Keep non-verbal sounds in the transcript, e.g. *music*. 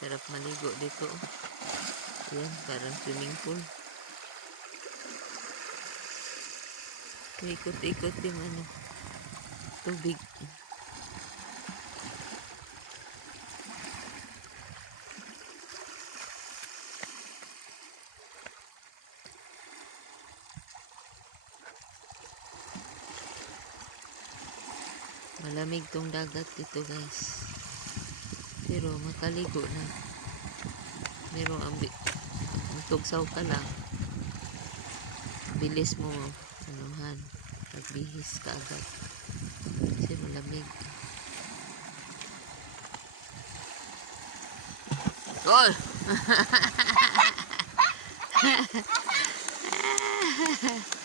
Sarap maligo dito. Yan, parang swimming pool. Ikot-ikot yung ano, tubig. Malamig tong dagat dito guys. Pero makaligo na. Pero ang bi- ang tugsaw ka lang. Bilis mo anuhan. Pagbihis ka agad. Kasi malamig. Gol! *laughs*